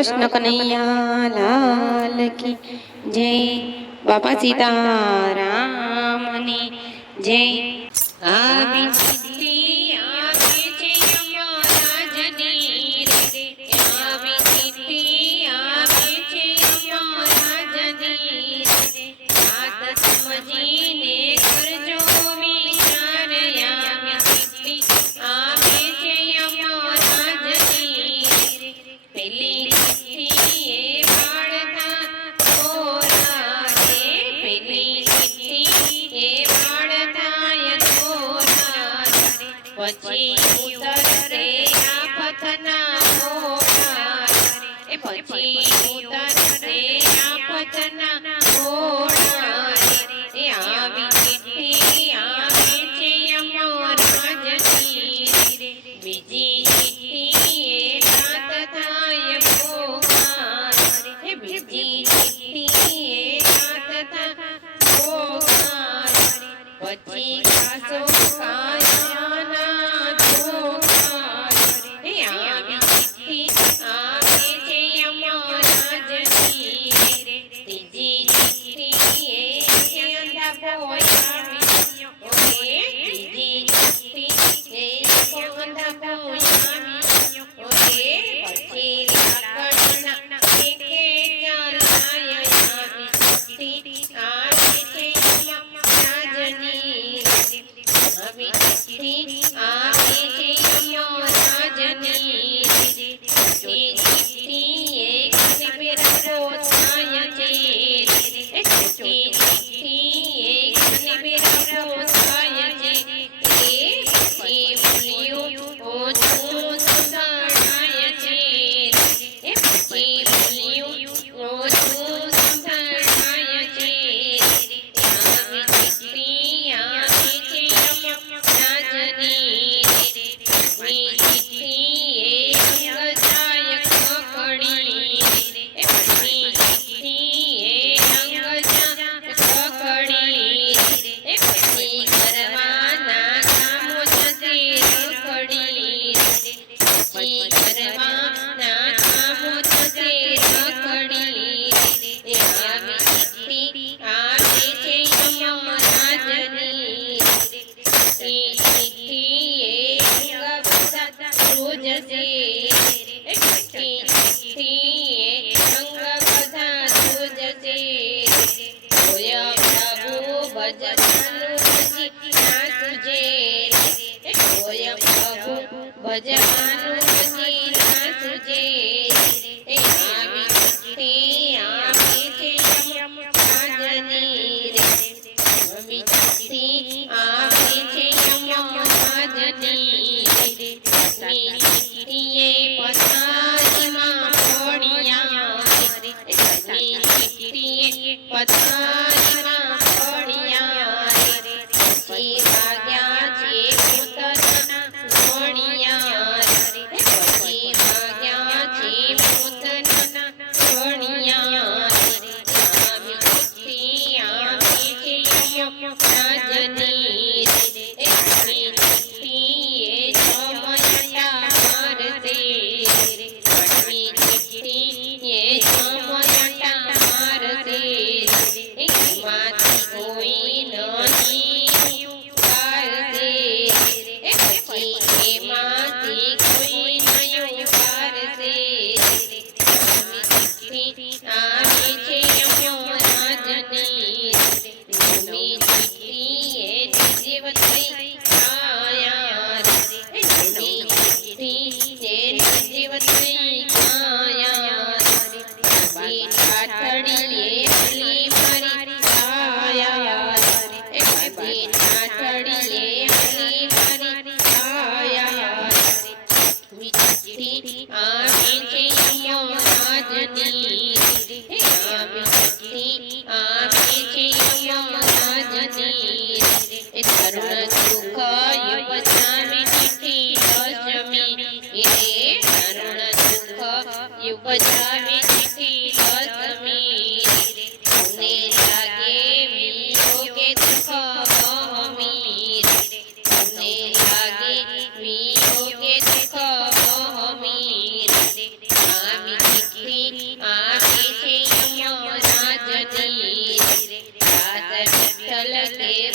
કૃષ્ણ કનૈયા લાલ કી જય। બાપા સીતારામની જય। આવી ચિઠ્ઠી આવે છે યમરાજની રે, આવી ચિઠ્ઠી આવે છે યમરાજની રે, વાત સમજીને કરજો વિચાર, આવી ચિઠ્ઠી આવે છે યમરાજની રે। પેલી ચિઠ્ઠી એ બાળના થોરા રે, પેલી ચિઠ્ઠી એ બાળના થોરા રે, પછી ઉતરશે આફતના ઘોડા રે, પછી ઉતરશે આફતના ઘોડા રે। આવી ચિઠ્ઠી આવે છે યમરાજની રે, બીજી ચિઠ્ઠી એ રાત થાય ઘોઘા રે, બીજી ચિઠ્ઠી એ રાત થાય ઘોઘા રે, પછી કાસો કાયાના ધોખા રે। આવી ચિઠ્ઠી આવે છે યમરાજની રે, ત્રીજી ચિઠ્ઠી એ અંધા પોયાવી રે, ત્રીજી ચિઠ્ઠી એ અંધા પોયાવી રે, પછી લાકડના એકે ચાલાય, આવી ચિઠ્ઠી આવે છે યમરાજની રે, આવી ચિઠ્ઠી આવે છે યમરાજની રે, ચોથી ચિઠ્ઠી એ કનબેરા પોતાય છે રે, ચોથી ચિઠ્ઠી એ કનબેરા પોતાય છે રે, પછી બોલ્યું ઓછું સંભળાય છે રે, પછી બોલ્યું ઓછું સંભળાય છે રે। આવી ચિઠ્ઠી આવે છે યમરાજની રે, પછી ચિઠ્ઠી એ અંગજાય ખકડી રે, પછી ચિઠ્ઠી એ અંગજા ખકડી રે, પછી કરવાના કામો થશે રખડી રે, પછી કરવાના કામો થશે રખડી રે। આવી ચિઠ્ઠી આવે છે યમરાજની રે, પછી ચિઠ્ઠી એ અંગ બધા ધ્રુજશે રે, પછી ચિઠ્ઠી એ અંગ બધા ધ્રુજશે રે, હોય પ્રભુ ભજવાનું હજી ના સુજે રે, હોય પ્રભુ ભજવાનું હજી ના સુજે રે। આવી ચિઠ્ઠી આવે છે યમરાજની રે, આવી ચિઠ્ઠી આવે છે યમરાજની રે, દસમી ચિઠ્ઠી એ પથારીમાં પડ્યા રે, દસમી ચિઠ્ઠી એ પથારીમાં પડ્યા રે, પછી ભાગ્યા છે પોતાના ઘોડિયા રે, પછી ભાગ્યા છે પોતાના ઘોડિયા રે। આવી ચિઠ્ઠી આવે છે યમરાજની રે, દસમી ચિઠ્ઠી એ સમયટા મારશે રે, આઠમી ચિઠ્ઠી એ સમયટા મારશે રે, એમાંથી કોઈ નહીં ઉતારશે રે, પછી એમાંથી કોઈ નહીં ઉતારશે રે। આવી ચિઠ્ઠી આવે છે યમરાજની રે, નવમી ચિઠ્ઠી એ નિર્જીવ થઈ કાયા રે, નવમી ચિઠ્ઠી એ નિર્જીવ થઈ કાયા રે, પછી ઠાઠડી એ હલી મારી કાયા રે, પછી ઠાઠડી એ હલી મારી કાયા રે। ચિઠ્ઠી આવે છે યમરાજની રે, આવી ચિઠ્ઠી આવે છે યમરાજની રે, તરુણ લેવા